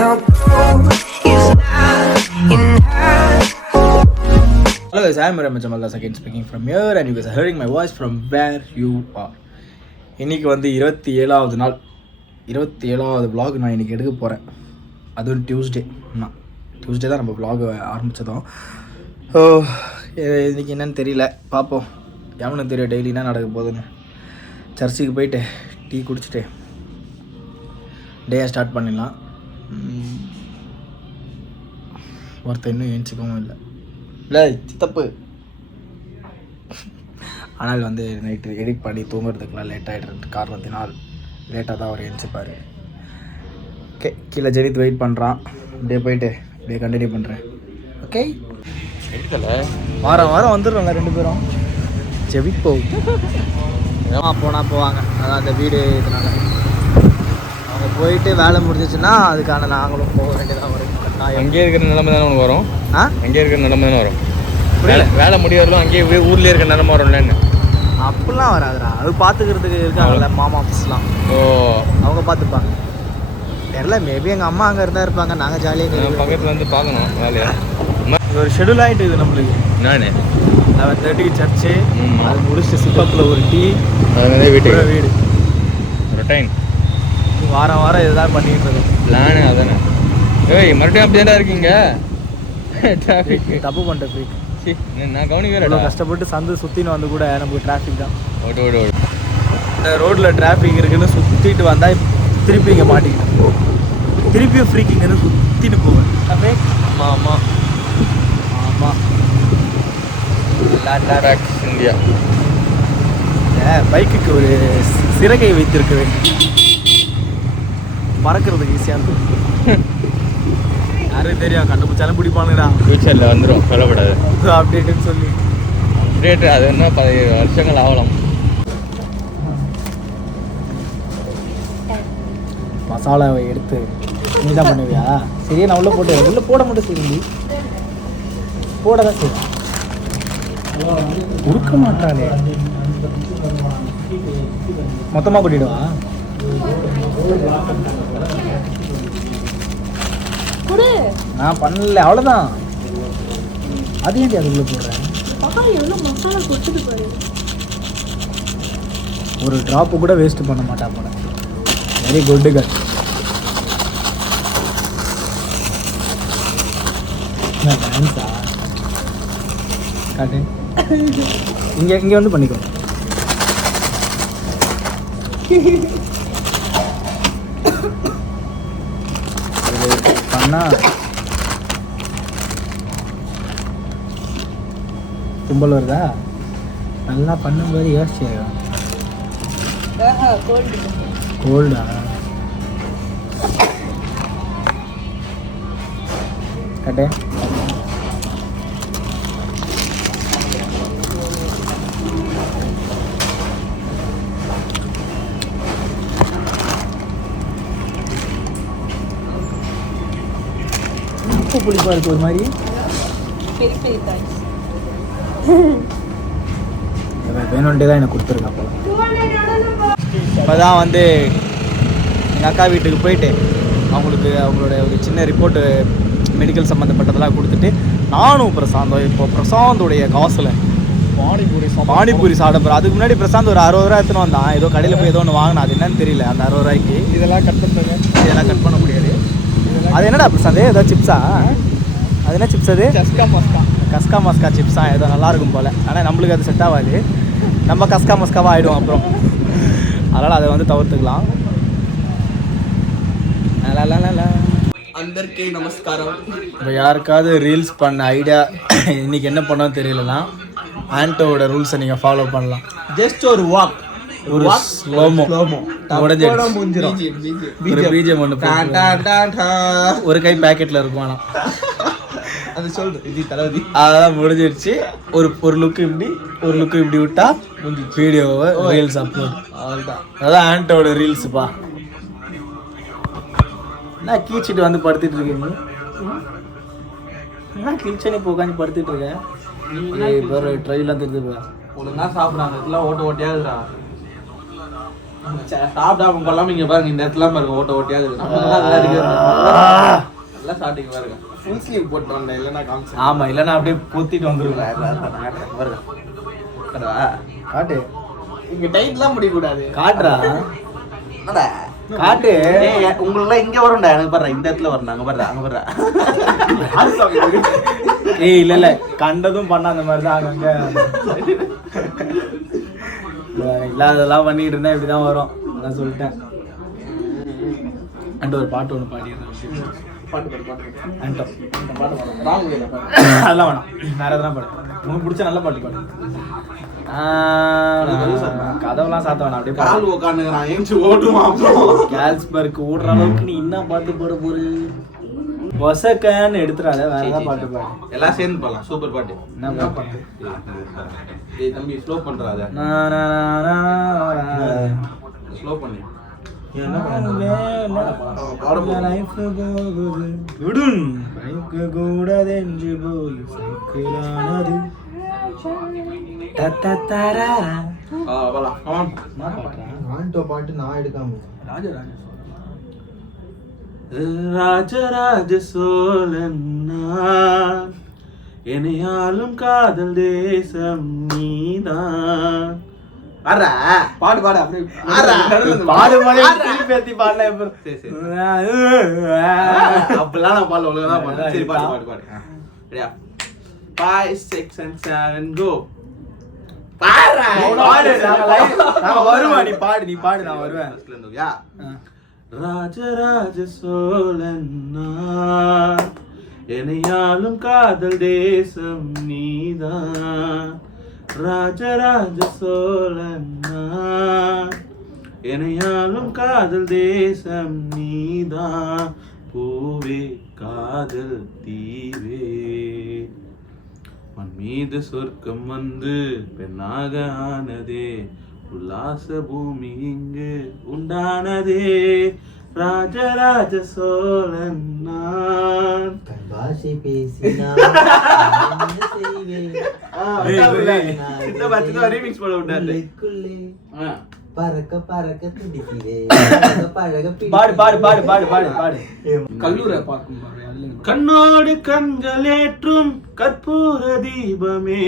our goal is not in hand. Hello guys, I am MHAMALDAS again speaking from here and you guys are hearing my voice from where you are. இன்னைக்கு வந்து 27வது நாள் 27வது vlog நான் இன்னைக்கு எடுக்க போகிறேன். அதுவும் Tuesday தான் நம்ம vlog ஆரம்பித்ததும். ஸோ இன்றைக்கி என்னன்னு தெரியல, பார்ப்போம். எவனுக்கு தெரியும் டெய்லி என்ன நடக்க போகுதுன்னு. சர்ச்சுக்கு போயிட்டு டீ குடிச்சிட்டு டேயை ஸ்டார்ட் பண்ணிடலாம். ஒருத்தர் இன்னும் ஏஞ்சிக்கவும் இல்லை தப்பு. ஆனால் வந்து நைட்டு எடிட் பண்ணி தூங்குறதுக்குலாம் லேட் ஆகிடுறது காரணத்தினால் லேட்டாக தான் அவர் எழுந்திப்பார். ஓகே, கீழே ஜெனித் வெயிட் பண்ணுறான். அப்படியே போயிட்டு அப்படியே கண்டினியூ பண்ணுறேன். ஓகே, எடுக்கலை. வாரம் வந்துடுறோம்ல ரெண்டு பேரும். ஜெபிக் போகும் போனால் போவாங்க. அதான் அந்த வீடு இதனால அவங்க போயிட்டு வேலை முடிஞ்சிச்சுன்னா அதுக்கான நாங்களும் போக வேண்டியதாக வரும். அங்கேயே இருக்கிற நிலைமை தானே உனக்கு வரும். அங்கேயே இருக்கிற நிலைமை தானே வரும். வேலை முடியறதும் அங்கேயே ஊர்லேயே இருக்கிற நிலைமை வரும்லன்னு. அப்படிலாம் வராதுடா, அது பார்த்துக்கிறதுக்கு இருக்காங்கல்ல மாமா ஆஃபீஸ்லாம். ஓ, அவங்க பார்த்துப்பாங்க. தெரியல, மேபி எங்கள் அம்மா அங்கே இருந்தால் இருப்பாங்க. நாங்கள் ஜாலியாக பக்கத்தில் வந்து பார்க்கணும் வேலையா. இது ஒரு ஷெடியூல் ஆகிட்டு இது நம்மளுக்கு. நான் 11:30 சர்ச்சு, அது முடிச்சுட்டு சிப்பப்பில் ஒரு டீ, அது வீடு ரொட்டைன். வாரம் இதுதான் பண்ணிக்கிட்டு இருக்கோம். பிளானு அதானே. ஏய், மறுபடியும் அப்படி தானே இருக்கீங்க. தப்பு பண்ணுற ஃப்ரீக். நான் கவனிக்கிறேன். கஷ்டப்பட்டு சந்து சுற்றின்னு வந்து கூட நமக்கு டிராஃபிக் தான். ஓடு இந்த ரோட்டில் டிராஃபிக் இருக்குன்னு சுற்றிட்டு வந்தால் திருப்பி இங்கே மாட்டிக்கிட்டேன். திருப்பியும் ஃப்ரீக்கிங்கன்னு சுற்றின்னு போவேன். ஆமாம் இந்தியா. பைக்குக்கு ஒரு சிறகை வைத்திருக்க வேண்டும், பறக்கிறதுக்கு ஈஸியாக இருக்கும். யாரும் தெரியும், கண்டுபிடிச்சாலும் பிடிப்பானுடா. ஃபியூச்சரில் வந்துடும், சொல்லப்படாது அப்டேட்டுன்னு சொல்லி. அப்டேட்டு அது என்ன 10 வருஷங்கள் ஆகலாம். மசாலாவை எடுத்து நீ தான் பண்ணுவியா? சரியா, நான் உள்ளே போட மட்டும் சரி, போட தான் செய்வேன். கொடுக்க மாட்டாளே, மொத்தமாக கொட்டிடுவா. நான் பண்ணல, அவ்வளோதான். அது ஏன் அதுக்குள்ளே போடுறேன்? ஒரு ட்ராப்பு கூட வேஸ்ட் பண்ண மாட்டா போட. Very good girl. டான்ஸா காட்டு. இங்கே வந்து பண்ணிக்கோ. பண்ணா கும்பல் வருதா? நல்லா பண்ணும்போது யோசிச்சு. கோல்டா? கட்டே உப்பு புளிப்பா இருக்கு ஒரு மாதிரி. வேணும்ட்டே தான் எனக்கு கொடுத்துருக்கா போல. இப்போ தான் வந்து எங்கள் அக்கா வீட்டுக்கு போயிட்டு அவங்களோட ஒரு சின்ன ரிப்போர்ட்டு மெடிக்கல் சம்மந்தப்பட்டதெல்லாம் கொடுத்துட்டு நானும் பிரசாந்தோடைய காசில் பானிபூரி சாப்பிட போகிறேன். அதுக்கு முன்னாடி பிரசாந்த் ஒரு 60 ரூபா எடுத்துன்னு வந்தான். ஏதோ கடையில் போய் ஏதோ ஒன்று வாங்கினா, அது என்னன்னு தெரியல. அந்த 60 ரூபாய்க்கு இதெல்லாம் கட் பண்ண முடியாது. அது என்னடா பிரசாந்த், ஏதோ சிப்ஸா? அது என்ன சிப்ஸ்? அது கஸ்கா மஸ்கா சிப்ஸா? ஏதோ நல்லாயிருக்கும் போல். ஆனால் நம்மளுக்கு அது செட் ஆகாது. நம்ம கஸ்கா மஸ்காவாக ஆகிடும் அப்புறம். அதனால் அதை வந்து தவிர்த்துக்கலாம். అందరికీ నమస్కారం. இப்போ யாருக்காவது ரீல்ஸ் பண்ண ஐடியா இன்றைக்கி என்ன பண்ணோன்னு தெரியலனா ஆண்டோட ரூல்ஸை நீங்கள் ஃபாலோ பண்ணலாம். ஜஸ்ட் ஒரு வாக், ஒரு ஸ்லோமோ முடிஞ்சிடும். ஒரு பிஜிஎம் ஒன்று, ஒரு கை பேக்கெட்டில் இருக்கும். ஆனால் அது சொல்கிறேன், இது தளபதி. அதெல்லாம் முடிஞ்சிடுச்சு. ஒரு லுக்கு இப்படி விட்டா வீடியோவை ரீல்ஸ் அப்லோட். அவ்வளோதான். அதான் ஆண்டோட ரீல்ஸுப்பா. நான் கீழ்ச்சிட்டு வந்து படுத்துட்டு இருக்கேன். என்ன கீழ்ச்சனி இப்போ உட்காந்து படுத்துட்டு இருக்கேன். ட்ரைலாம் தெரிஞ்சுப்பா. ஒழுங்கா சாப்பிட்றாங்க, இதெல்லாம் ஓட்ட ஓட்டியாதுடா. சாப்பிடாம கொள்ளாம இங்க பாருங்க இந்த இடத்துல பாருங்க ஓட்ட ஓட்டியா இருக்கு நல்லா சாப்பிட்டீங்க பாருங்க ஃபுல் ஸ்லீவ் போட்டு வந்தேன் இல்லைன்னா காமிச்சேன். ஆமா இல்லைன்னா அப்படியே பொத்திட்டு வந்துருவேன். காட்டு இங்க டைட்லாம் முடியக்கூடாது. காட்டுறா காட்டு. உங்களெல்லாம் இங்க வரும்டா எனக்கு பாரு இந்த இடத்துல வரணும் அங்க பாரு அங்க பாரு. ஏய் இல்ல இல்ல கண்டதும் பண்ண அந்த மாதிரி தான் அங்கங்க இல்லாததெல்லாம் பண்ணிட்டு இருந்தா இப்படிதான் வரும். நான் சொல்லிட்டேன். அண்ட் ஒரு பாட்டு ஒன்று பாடிடுறேன். அதெல்லாம் வேணாம், வேற எதனா பாடு. உனக்கு பிடிச்ச நல்ல பாட்டு பாடு. கதவெல்லாம் சாத்த வேணாம், அப்படியே கால் உட்காந்துக்கிறான் ஏஞ்சி ஓட்டுவான். கேல்ஸ்பர்க் ஓடுற அளவுக்கு நீ என்ன பாட்டு பாட போற? வசக்கன்னு எடுத்துறாத, வேற ஏதாவது பாட்டு பாடு. எல்லாம் சேர்ந்து போலாம். சூப்பர் பாட்டு. என்ன பாட்டு? ஏய் தம்பி ஸ்லோ பண்றாத. ஸ்லோ பண்ணு. பாட்டு நான் எடுக்காம ராஜராஜ சோழன் நான், என்னையாலும் காதல் தேசம் நீதான். பாடு பாடு அப்படியே பாடு பாடு பேத்தி பாடல. அப்பெல்லாம் நான் பாடல ஒழுங்கா பாடு. சரி பாடு பாடு பாடு. ரெடியா 5 6 and 7 go. பாரு பாடு. நான் வருவேன், நீ பாடு நீ பாடு, நான் வருவேன். யா ராஜராஜ சோழன் நான், என்னையாலும் காதல் தேசம் நீதான். ராஜராஜ சோழன் நான், என்னையாலும் காதல் தேசம் நீதான். பூவே காதல் தீவே, மண் மீது சொர்க்கம் வந்து பெண்ணாக ஆனதே, உல்லாச பூமி இங்கு உண்டானதே. ராஜராஜ சோழன் நான். பாஷை பேசினா ரீமிக்ஸ் போட விட்டாரு. பறக்க பறக்க பிடிக்கிறேன். பாடு பாடு பாடு பாடு பாடு பாடு. கல்லூரை பார்க்கும் கண்ணோடு கண்களேற்றும் கற்பூர தீபமே,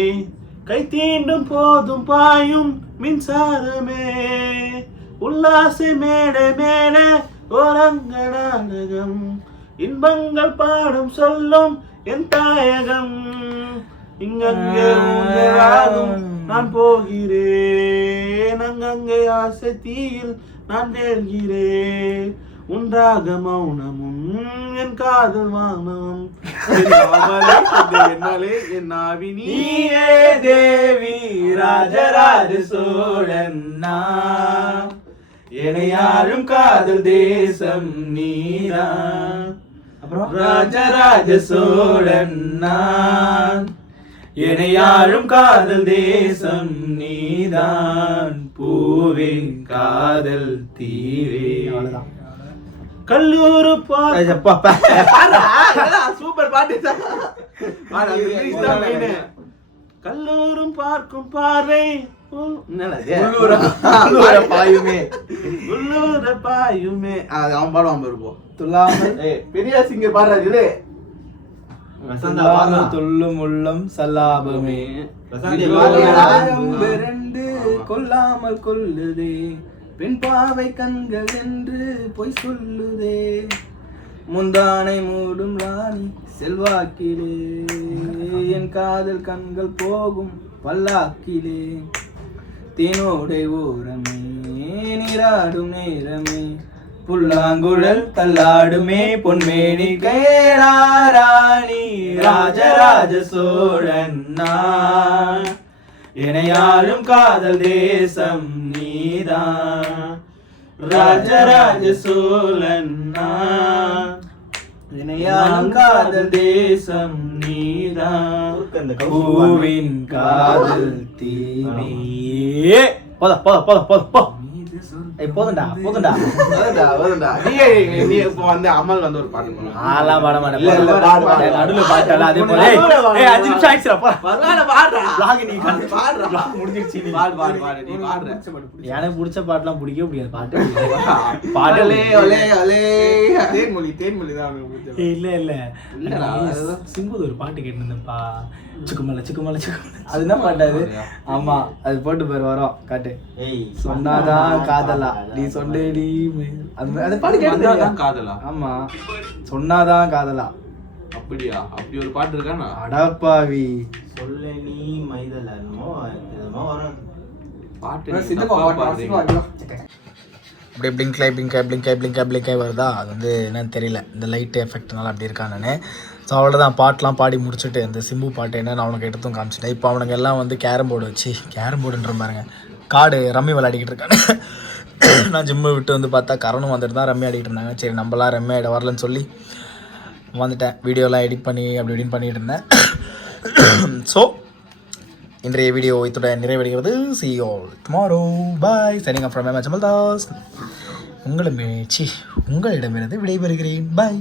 கை தீண்டும் போதும் பாயும் மின்சாரமே, உல்லாச மேடை மேல ஓரங்க நாடகம், இன்பங்கள் பாடும் சொல்லும் என் தாயகம். இங்கங்கே ஊஞ்சலாகும் நான் போகிறேன், அங்கங்கே ஆசை தீயில் நான் வேள்கிறேன். உண்டாக மௌனமும் என் காதல் வானம், என்னாலே என் நாவி நீயே தேவி. ராஜராஜ சோழன் நான், என்னையாரும் காதல் தேசம் நீதான். அப்புறம் ராஜராஜ சோழன் நான், என்னையாரும் காதல் தேசம் நீதான். பூவின் காதல் தீவே. அவ்வளவுதான். கல்லூரு சூப்பர் பாட்டு. கல்லூரும் பார்க்கும் பார்வை பாயுமே உள்ளூர பாயுமே. அவன் பாடுவான் இருப்போம். துல்லாமல் பெரிய சிங்கர் பாடுறாரு. துள்ளும் உள்ளம் சல்லாபமே, கொல்லாமல் கொல்லுதே, பெண் பாவை கண்கள் என்று பொய் சொல்லுதே, முந்தானை மூடும் ராணி செல்வாக்கிலே, என் காதல் கண்கள் போகும் பல்லாக்கிலே, தேனோடை ஓரமே நீராடும் நேரமே, புல்லாங்குழல் தள்ளாடுமே பொன்மேனி கேராராணி. ராஜராஜ சோழன் நான், என்னையாரும் காதல் தேசம் நீதான். ராஜராஜ சோழன் நான், என்னையாரும் காதல் தேசம் நீதான். பூவின் காதல் தீவே. போத போத போத போத போ. மீது போதும்டா போதும்டா. நீ இப்போ வந்து அமல் வந்து ஒரு பாட்டு பாடு. ஆலாம் பாட மாட்டேன். இல்ல, இல்ல, பாடு, பாடு. நடுவுல பாட்டால அதே போல. ஏய் 5 நிமிஷம் ஆயிடுச்சுடா போ. பரவாயில்ல பாடுறா. vlog நீ பாடுறா. vlog முடிஞ்சிருச்சு நீ. பாடு பாடு பாடு நீ பாடுற. எனக்கு பிடிச்ச பாட்டுலாம் பிடிக்கவே பிடிக்காது பாட்டு. பாடலே ஒலே ஒலே. தேன்மொழி தான் அவனுக்கு பிடிச்சது. இல்ல இல்ல. இல்லடா, சிம்பு ஒரு பாட்டு கேட்டிருந்தேன்ப்பா. சுக்குமல சுக்குமல சுக்குமல. அது என்ன பாட்டு அது? ஆமா அது போட்டு பேர் வரோம் காட்டு. ஏய் சொன்னாதான் காதலா நீ சொன்னேடி. அது பாட்டு கேட்டதான் காதலா. ஆமா சொன்னாதான் காதலா. அப்படியா? அப்படி ஒரு பாட்டு இருக்கானா? அடப்பாவி. சொல்ல நீ மைதல என்னமோ வரும் பாட்டு சின்னப்பா தப்பா பாட்டு பாடுறீங்க. அப்படியே பிளிங்காய் வருதா, அது வந்து என்னன்னு தெரியல, இந்த லைட் எஃபெக்ட்னால அப்படி இருக்கான் நான். ஸோ அவ்வளோதான், பாட்டெலாம் பாடி முடிச்சுட்டு இந்த சிம்பு பாட்டு என்னென்னு அவனுக்கு எடுத்தும் காமிச்சிட்டேன். இப்போ அவனுங்க எல்லாம் வந்து கேரம் போர்டுன்ற பாருங்க கார்டு ரம்மி விளையாடிக்கிட்டு இருக்கானு. நான் ஜிம்மு விட்டு வந்து பார்த்தா கரணும் வந்துட்டு தான் ரம்மி ஆடிக்கிட்டு இருந்தாங்க. சரி நம்மளாம் ரம்மி ஆட வரலன்னு சொல்லி வந்துட்டேன். வீடியோலாம் எடிட் பண்ணி அப்படி இப்படின்னு பண்ணிகிட்டு இருந்தேன். ஸோ இன்றைய வீடியோ இத்துடன் நிறைவடைகிறது. See you all tomorrow. Bye. Signing off from MHAMALDAS. உங்களிடமிருந்து விடைபெறுகிறேன். Bye.